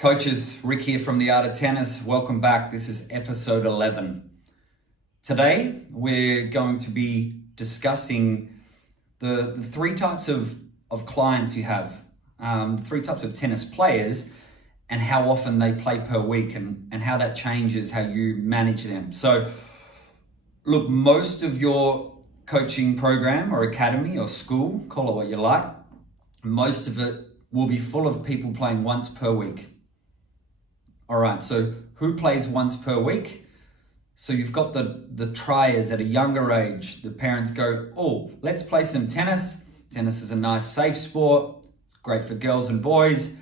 Coaches, Rick here from The Art of Tennis. Welcome back. This is episode 11. Today, we're going to be discussing the three types of clients you have, three types of tennis players, and how often they play per week and how that changes how you manage them. So, look, most of your coaching program or academy or school, call it what you like, most of it will be full of people playing once per week. All right, so who plays once per week? So you've got the triers at a younger age. The parents go, oh, let's play some tennis. Tennis is a nice, safe sport. It's great for girls and boys.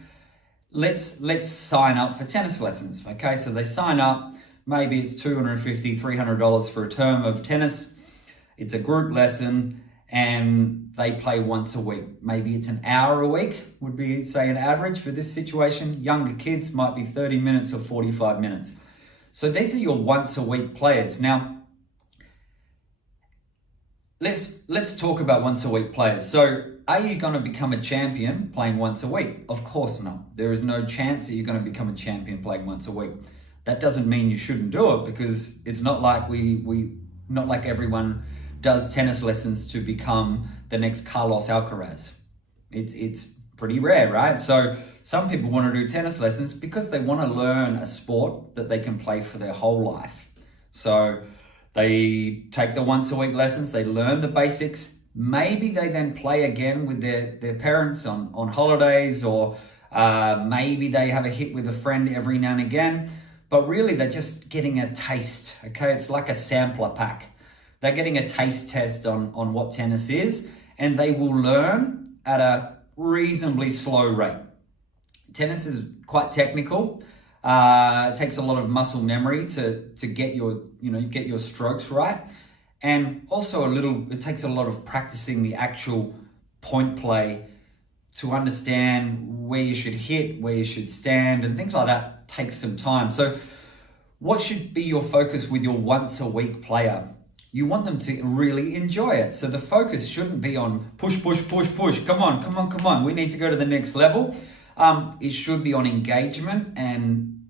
Let's sign up for tennis lessons. Okay, so they sign up. Maybe it's $250, $300 for a term of tennis. It's a group lesson and they play once a week. Maybe it's an hour a week, would be, say, an average for this situation. Younger kids might be 30 minutes or 45 minutes. So these are your once a week players. Now, let's talk about once a week players. So are you going to become a champion playing once a week? Of course not. There is no chance that you're going to become a champion playing once a week. That doesn't mean you shouldn't do it, because it's not like not like everyone does tennis lessons to become the next Carlos Alcaraz. It's pretty rare, right? So some people want to do tennis lessons because they want to learn a sport that they can play for their whole life. So they take the once a week lessons, they learn the basics. Maybe they then play again with their parents on holidays, or maybe they have a hit with a friend every now and again. But really, they're just getting a taste, okay? It's like a sampler pack. They're getting a taste test on what tennis is, and they will learn at a reasonably slow rate. Tennis is quite technical. It takes a lot of muscle memory to get your strokes right. And also it takes a lot of practicing the actual point play to understand where you should hit, where you should stand, and things like that takes some time. So what should be your focus with your once a week player? You want them to really enjoy it. So the focus shouldn't be on push, push, push, push. Come on. We need to go to the next level. It should be on engagement and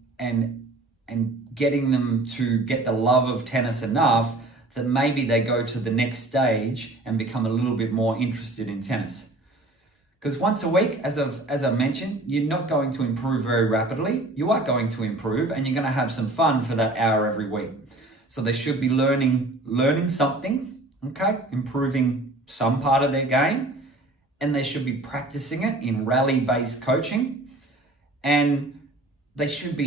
getting them to get the love of tennis enough that maybe they go to the next stage and become a little bit more interested in tennis. Because once a week, as I mentioned, you're not going to improve very rapidly. You are going to improve, and you're going to have some fun for that hour every week. So they should be learning something, okay? Improving some part of their game, and they should be practicing it in rally-based coaching, and they should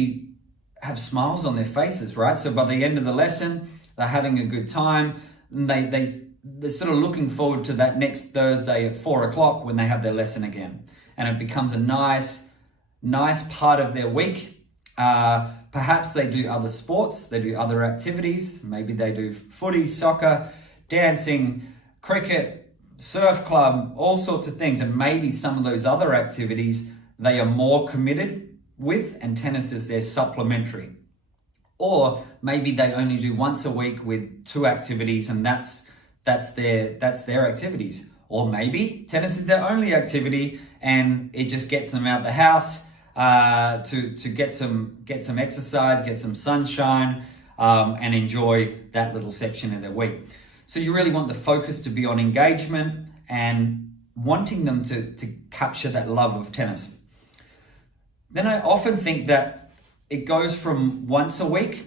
have smiles on their faces, right? So by the end of the lesson, they're having a good time, and they're sort of looking forward to that next Thursday at 4:00 when they have their lesson again. And it becomes a nice part of their week. Perhaps they do other sports, they do other activities. Maybe they do footy, soccer, dancing, cricket, surf club, all sorts of things. And maybe some of those other activities they are more committed with, and tennis is their supplementary. Or maybe they only do once a week with 2 activities, and that's their activities. Or maybe tennis is their only activity and it just gets them out the house to get some exercise, get some sunshine, and enjoy that little section of their week. So you really want the focus to be on engagement and wanting them to capture that love of tennis. Then I often think that it goes from once a week,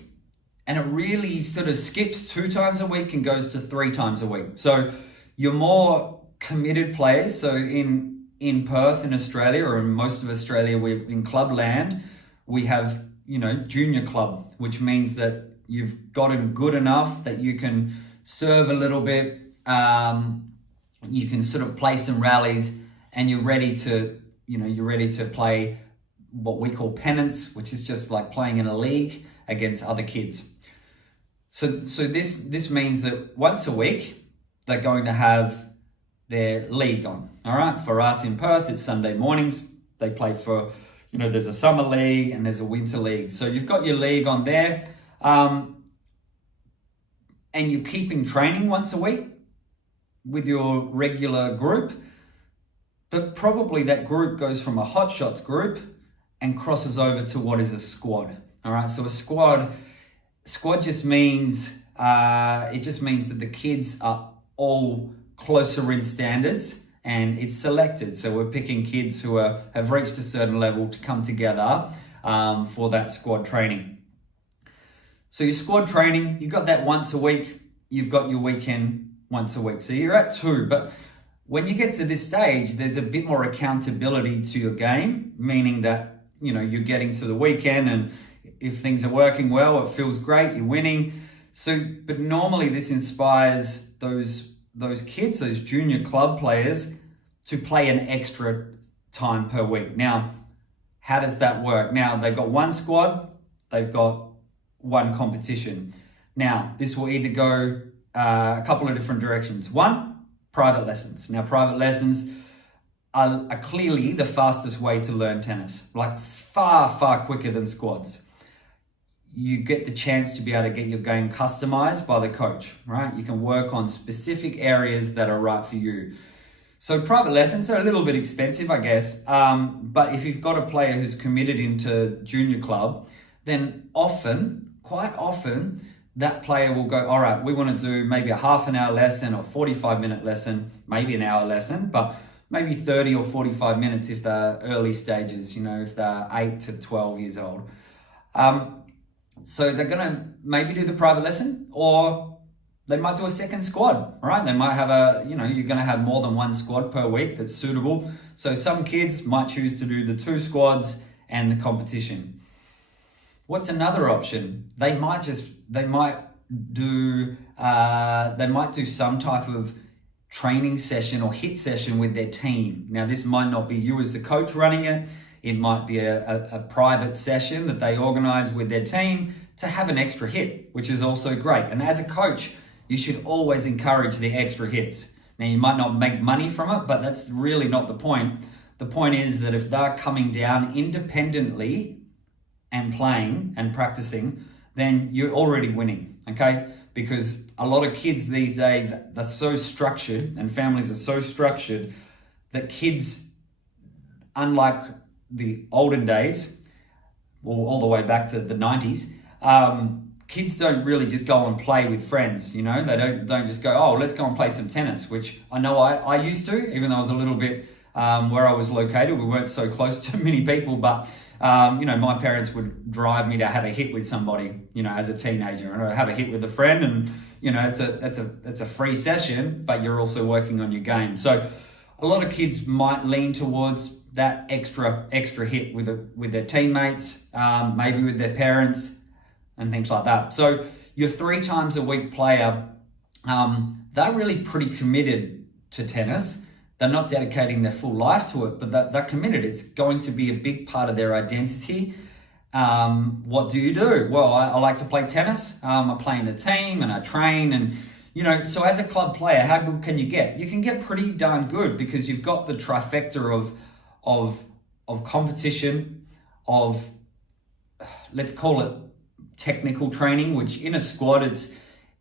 and it really sort of skips 2 times a week and goes to 3 times a week. So you're more committed players. So in Perth, in Australia, or in most of Australia, we're in clubland, we have, junior club, which means that you've gotten good enough that you can serve a little bit, you can sort of play some rallies, and you're ready to play what we call pennants, which is just like playing in a league against other kids. So this means that once a week, they're going to have their league on. All right. For us in Perth, it's Sunday mornings. They play for, there's a summer league and there's a winter league. So you've got your league on there. And you're keeping training once a week with your regular group. But probably that group goes from a hot shots group and crosses over to what is a squad. All right, so a squad just means it just means that the kids are all closer in standards, and it's selected. So we're picking kids who have reached a certain level to come together for that squad training. So your squad training, you've got that once a week, you've got your weekend once a week. So you're at 2, but when you get to this stage, there's a bit more accountability to your game, meaning that, you're getting to the weekend, and if things are working well, it feels great, you're winning. So, but normally this inspires those kids, those junior club players, to play an extra time per week. Now, how does that work? Now, they've got one squad, they've got one competition. Now, this will either go a couple of different directions. One, private lessons. Now, private lessons are clearly the fastest way to learn tennis, like far, far quicker than squads. You get the chance to be able to get your game customized by the coach, right? You can work on specific areas that are right for you. So private lessons are a little bit expensive, I guess. But if you've got a player who's committed into junior club, then quite often, that player will go, all right, we want to do maybe a half an hour lesson or 45-minute lesson, maybe an hour lesson, but maybe 30 or 45 minutes if they're early stages, if they're 8 to 12 years old. So they're going to maybe do the private lesson, or they might do a second squad, right? They might have you're going to have more than one squad per week that's suitable. So some kids might choose to do the 2 squads and the competition. What's another option? They might do some type of training session or hit session with their team. Now, this might not be you as the coach running it. It might be a private session that they organize with their team to have an extra hit, which is also great. And as a coach, you should always encourage the extra hits. Now, you might not make money from it, but that's really not the point. The point is that if they're coming down independently and playing and practicing, then you're already winning, okay? Because a lot of kids these days, they're so structured, and families are so structured, that kids, unlike the olden days, or all the way back to the 90s, kids don't really just go and play with friends, They don't just go, oh, let's go and play some tennis, which I know I used to, even though I was a little bit where I was located. We weren't so close to many people, but my parents would drive me to have a hit with somebody, as a teenager, and I'd have a hit with a friend, and it's a free session, but you're also working on your game. So a lot of kids might lean towards that extra hit with their teammates, maybe with their parents, and things like that. So your 3 times a week player, they're really pretty committed to tennis. They're not dedicating their full life to it, but they're committed. It's going to be a big part of their identity. What do you do? Well, I like to play tennis. I play in a team and I train, and so as a club player, how good can you get? You can get pretty darn good, because you've got the trifecta of competition, of, let's call it technical training, which in a squad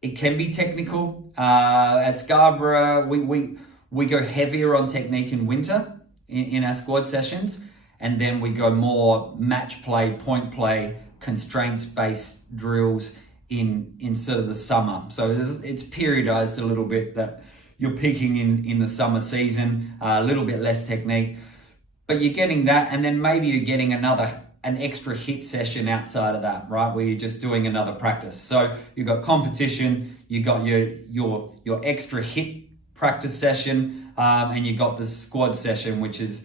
it can be technical. At Scarborough, we go heavier on technique in winter in our squad sessions, and then we go more match play, point play, constraints-based drills in sort of the summer. So it's periodized a little bit, that you're peaking in the summer season, a little bit less technique, but you're getting that, and then maybe you're getting an extra hit session outside of that, right? Where you're just doing another practice. So you've got competition, you got your extra hit practice session, and you got the squad session, which is,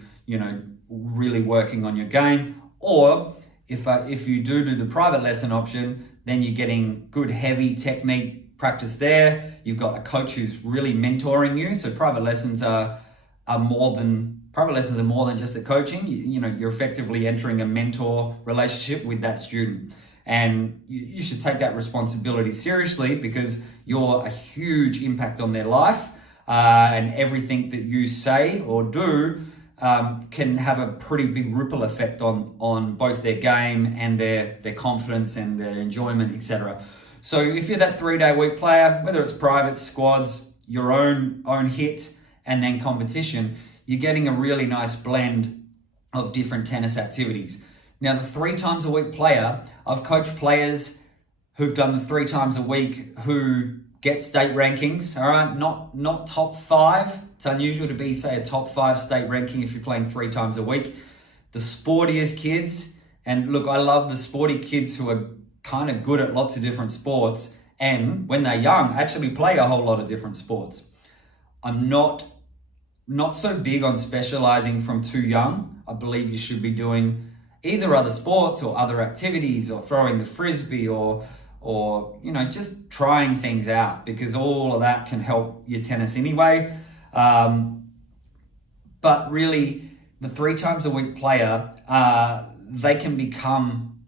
really working on your game. Or if you do the private lesson option, then you're getting good heavy technique practice there. You've got a coach who's really mentoring you. So private lessons are more than just the coaching. You're effectively entering a mentor relationship with that student. And you should take that responsibility seriously, because you're a huge impact on their life. And everything that you say or do can have a pretty big ripple effect on both their game and their confidence and their enjoyment, etc. So if you're that 3-day-week player, whether it's private, squads, your own hit, and then competition, you're getting a really nice blend of different tennis activities. Now, the 3 times a week player, I've coached players who've done the 3 times a week who get state rankings, all right? Not top 5. It's unusual to be, say, a top 5 state ranking if you're playing 3 times a week. The sportiest kids, and look, I love the sporty kids who are kind of good at lots of different sports, and when they're young, actually play a whole lot of different sports. I'm not so big on specializing from too young. I believe you should be doing either other sports or other activities or throwing the frisbee or just trying things out, because all of that can help your tennis anyway. But really, the 3 times a week player, they can become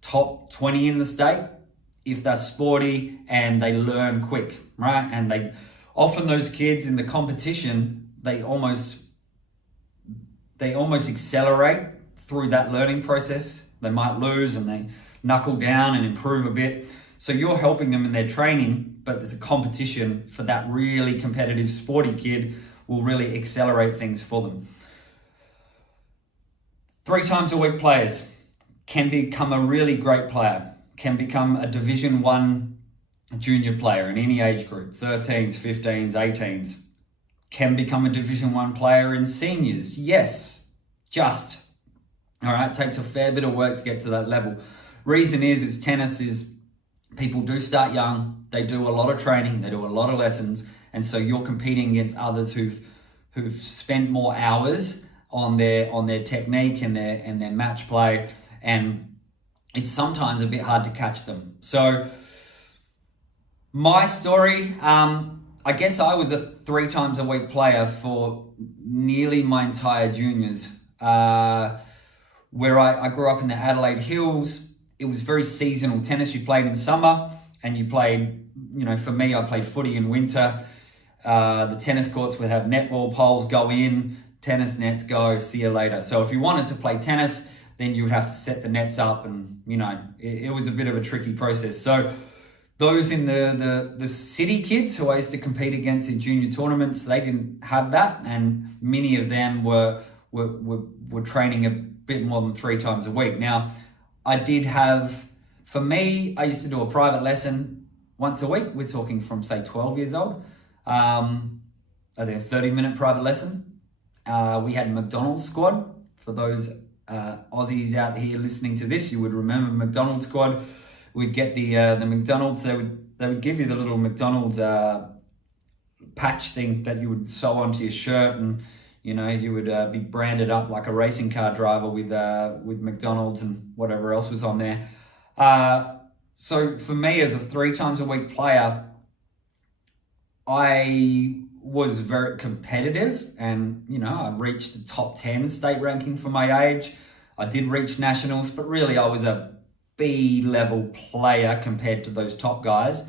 top 20 in the state if they're sporty and they learn quick, right? And they often, those kids in the competition, they almost accelerate through that learning process. They might lose and they knuckle down and improve a bit. So you're helping them in their training, but there's a competition for that really competitive sporty kid will really accelerate things for them. 3 times a week players can become a really great player, can become a Division 1 junior player in any age group, 13s, 15s, 18s, can become a Division 1 player in seniors. Yes, just. All right, it takes a fair bit of work to get to that level. Reason is tennis is, people do start young, they do a lot of training, they do a lot of lessons, and so you're competing against others who've spent more hours on their technique and their match play, and it's sometimes a bit hard to catch them. So my story, I guess I was a 3 times a week player for nearly my entire juniors. Where I grew up in the Adelaide Hills, it was very seasonal tennis. You played in summer and you played, for me, I played footy in winter. The tennis courts would have netball poles, go in, tennis nets, go, see you later. So if you wanted to play tennis, then you would have to set the nets up, and, it was a bit of a tricky process. So those in the city kids who I used to compete against in junior tournaments, they didn't have that, and many of them were training a bit more than 3 times a week. Now, I did have, for me, I used to do a private lesson once a week. We're talking from, say, 12 years old. I think a 30-minute private lesson. We had a McDonald's squad. For those Aussies out here listening to this, you would remember McDonald's squad. We'd get the McDonald's. They would give you the little McDonald's patch thing that you would sew onto your shirt, and you would be branded up like a racing car driver with McDonald's and whatever else was on there. So for me, as a 3 times a week player, I was very competitive, and I reached the top 10 state ranking for my age. I did reach nationals, but really I was a B-level player compared to those top guys.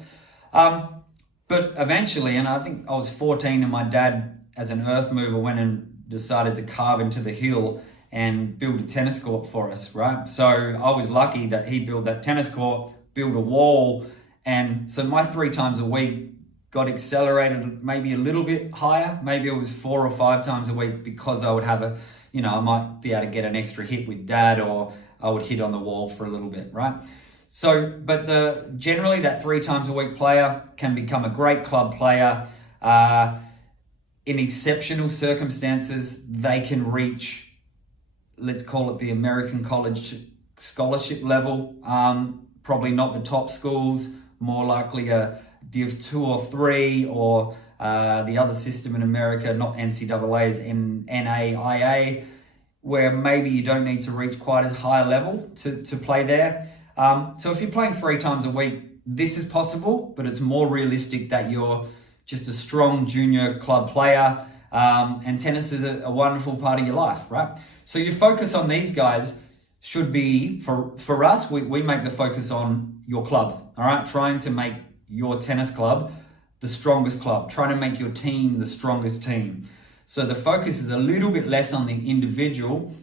But eventually, and I think I was 14, and my dad, as an earth mover, went and decided to carve into the hill and build a tennis court for us, right? So I was lucky that he built that tennis court, built a wall, and so my 3 times a week got accelerated maybe a little bit higher. Maybe it was 4 or 5 times a week, because I would have I might be able to get an extra hit with dad, or I would hit on the wall for a little bit, right? So, but generally that 3 times a week player can become a great club player. In exceptional circumstances, they can reach, let's call it the American college scholarship level. Probably not the top schools, more likely a Div 2 or 3, or the other system in America, not NCAA, is NAIA, where maybe you don't need to reach quite as high a level to play there. So if you're playing 3 times a week, this is possible, but it's more realistic that you're just a strong junior club player, and tennis is a wonderful part of your life, right? So your focus on these guys should be, for us, we make the focus on your club, all right? Trying to make your tennis club the strongest club, trying to make your team the strongest team. So the focus is a little bit less on the individual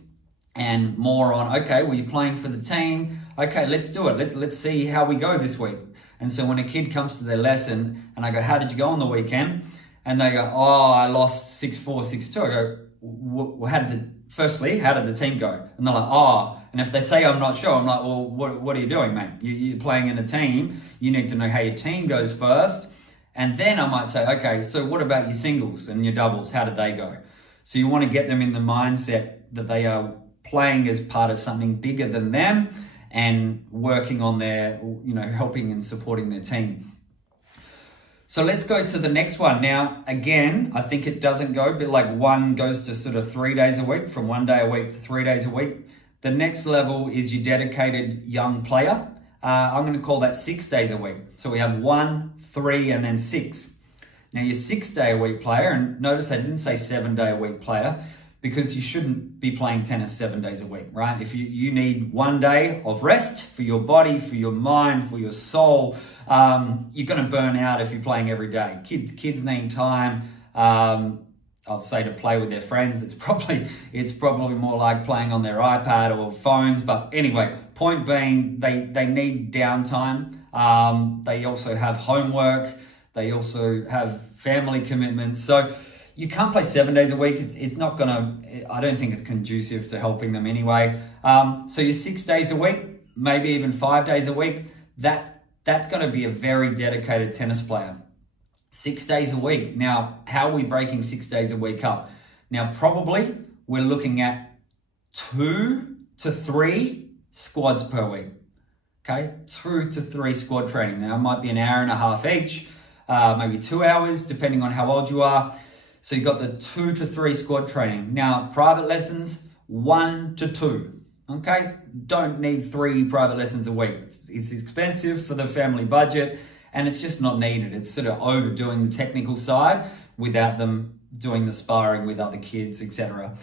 and more on, okay, well, you're playing for the team. Okay, let's do it. Let's see how we go this week. And so when a kid comes to their lesson and I go, how did you go on the weekend? And they go, oh, I lost 6-4, 6-2. I go, well, how did firstly, how did the team go? And they're like, oh, and if they say I'm not sure, I'm like, well, what are you doing, mate? You're playing in a team. You need to know how your team goes first. And then I might say, okay, so what about your singles and your doubles? How did they go? So you want to get them in the mindset that they are playing as part of something bigger than them and working on their, helping and supporting their team. So let's go to the next one. Now, again, I think it doesn't go, but like one goes to sort of 3 days a week, from 1 day a week to 3 days a week. The next level is your dedicated young player. I'm going to call that 6 days a week. So we have 1, 3, and then 6. Now your 6 day a week player, and notice I didn't say 7 day a week player, because you shouldn't be playing tennis 7 days a week, right? If you need 1 day of rest for your body, for your mind, for your soul, you're going to burn out if you're playing every day. Kids need time. I'll say to play with their friends. It's probably more like playing on their iPad or phones. But anyway, point being, they need downtime. They also have homework. They also have family commitments. So you can't play 7 days a week. It's not I don't think it's conducive to helping them anyway. So your 6 days a week, maybe even 5 days a week, that's going to be a very dedicated tennis player. 6 days a week. Now, how are we breaking 6 days a week up? Now, probably we're looking at 2 to 3 squads per week. Okay, 2 to 3 squad training. Now, it might be an hour and a half each, maybe 2 hours, depending on how old you are. So you've got the 2 to 3 squad training. Now, private lessons, 1 to 2. Okay, don't need 3 private lessons a week. It's expensive for the family budget, and it's just not needed. It's sort of overdoing the technical side without them doing the sparring with other kids, etc.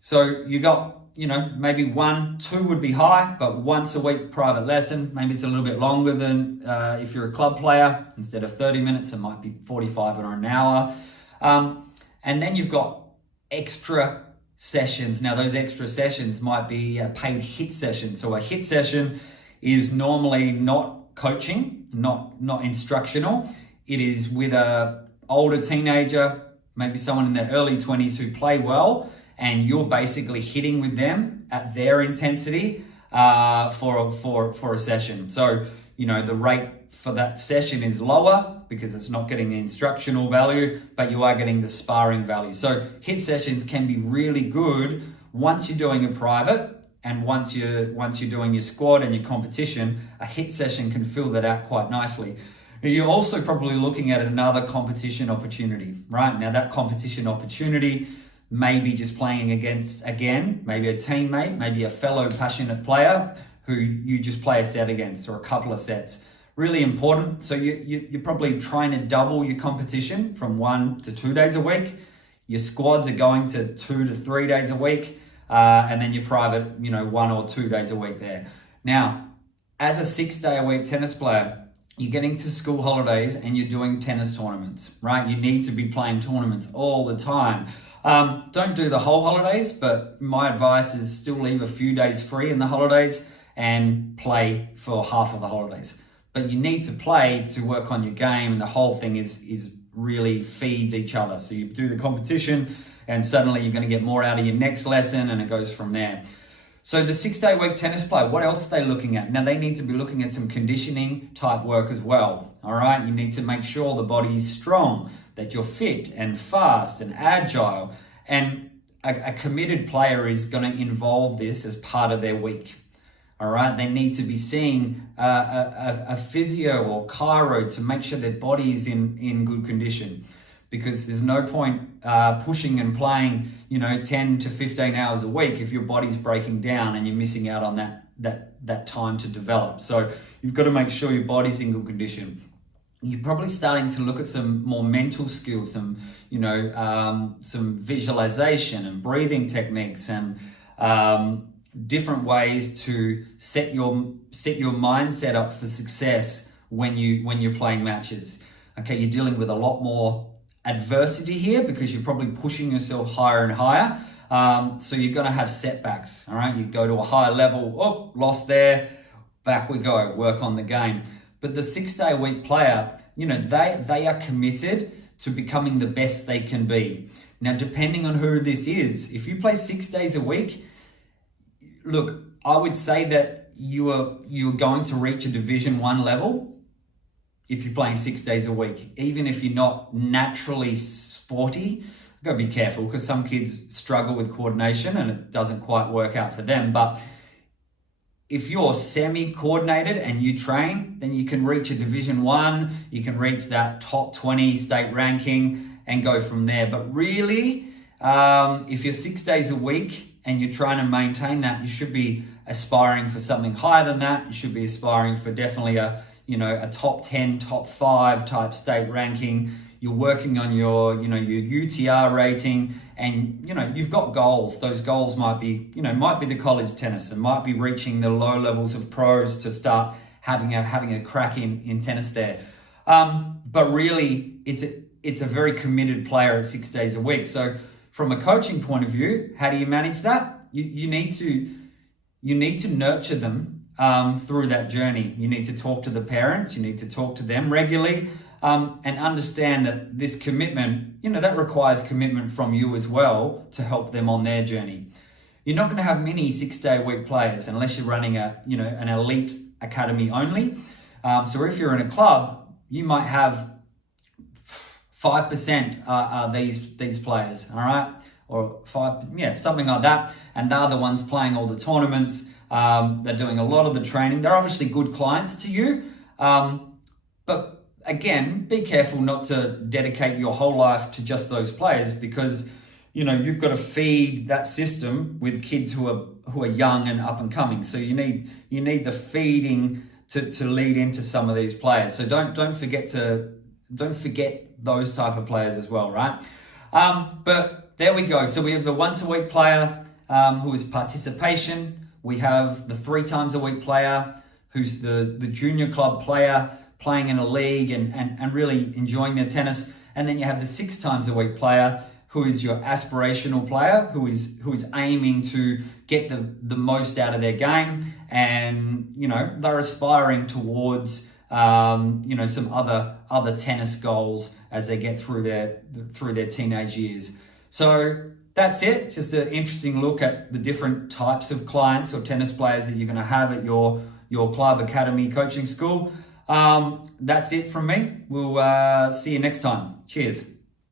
So you got, maybe 1, 2 would be high, but once a week private lesson. Maybe it's a little bit longer than if you're a club player. Instead of 30 minutes, it might be 45 or an hour. And then you've got extra sessions. Now, those extra sessions might be a paid HIIT session. So a HIIT session is normally not coaching, not instructional. It is with a older teenager, maybe someone in their early 20s who play well, and you're basically hitting with them at their intensity for a session. So, the rate for that session is lower because it's not getting the instructional value, but you are getting the sparring value. So HIIT sessions can be really good once you're doing a private, and once you're doing your squad and your competition. A HIIT session can fill that out quite nicely. You're also probably looking at another competition opportunity, right? Now that competition opportunity may be just playing against, again, maybe a teammate, maybe a fellow passionate player who you just play a set against, or a couple of sets. Really important. So you're probably trying to double your competition from 1 to 2 days a week. Your squads are going to 2 to 3 days a week. And then your private, 1 or 2 days a week there. Now, as a 6 day a week tennis player, you're getting to school holidays and you're doing tennis tournaments, right? You need to be playing tournaments all the time. Don't do the whole holidays, but my advice is still leave a few days free in the holidays and play for half of the holidays. But you need to play to work on your game, and the whole thing is really feeds each other. So you do the competition, and suddenly you're going to get more out of your next lesson, and it goes from there. So the 6 day week tennis player, what else are they looking at? Now they need to be looking at some conditioning type work as well. All right, you need to make sure the body is strong, that you're fit and fast and agile. And a committed player is going to involve this as part of their week. All right, they need to be seeing a physio or chiro to make sure their body is in good condition, because there's no point pushing and playing 10 to 15 hours a week if your body's breaking down and you're missing out on that time to develop. So you've got to make sure your body's in good condition. You're probably starting to look at some more mental skills, some visualization and breathing techniques, and different ways to set your mindset up for success when you're playing matches. Okay, you're dealing with a lot more adversity here because you're probably pushing yourself higher and higher. So you're going to have setbacks. All right, you go to a higher level, lost there, back we go, work on the game. But the 6 day a week player, they are committed to becoming the best they can be. Now, depending on who this is, if you play 6 days a week, look, I would say that you're going to reach a Division 1 level if you're playing 6 days a week, even if you're not naturally sporty. You've got to be careful because some kids struggle with coordination and it doesn't quite work out for them. But if you're semi-coordinated and you train, then you can reach a Division 1, you can reach that top 20 state ranking and go from there. But really, if you're 6 days a week and you're trying to maintain that, you should be aspiring for something higher than that. You should be aspiring for definitely a top 10, top 5 type state ranking. You're working on your UTR rating, and you've got goals. Those goals might be the college tennis, and might be reaching the low levels of pros to start having a crack in tennis there. But really, it's a very committed player at 6 days a week. So from a coaching point of view, how do you manage that? You need to nurture them through that journey. You need to talk to the parents. You need to talk to them regularly. And understand that this commitment, that requires commitment from you as well to help them on their journey. You're not going to have many 6 day a week players unless you're running an elite academy only. So if you're in a club, you might have 5% are these players, all right? Or something like that. And they're the ones playing all the tournaments. They're doing a lot of the training. They're obviously good clients to you. But again, be careful not to dedicate your whole life to just those players, because you've got to feed that system with kids who are young and up and coming. So you need the feeding to lead into some of these players. So don't forget those type of players as well, right? But there we go. So we have the once a week player who is participation. We have the 3 times a week player who's the junior club player, playing in a league and really enjoying their tennis. And then you have the 6 times a week player who is your aspirational player, who is aiming to get the most out of their game. And, they're aspiring towards, some other tennis goals as they get through their teenage years. So that's it. Just an interesting look at the different types of clients or tennis players that you're going to have at your club, academy, coaching school. That's it from me. We'll see you next time. Cheers.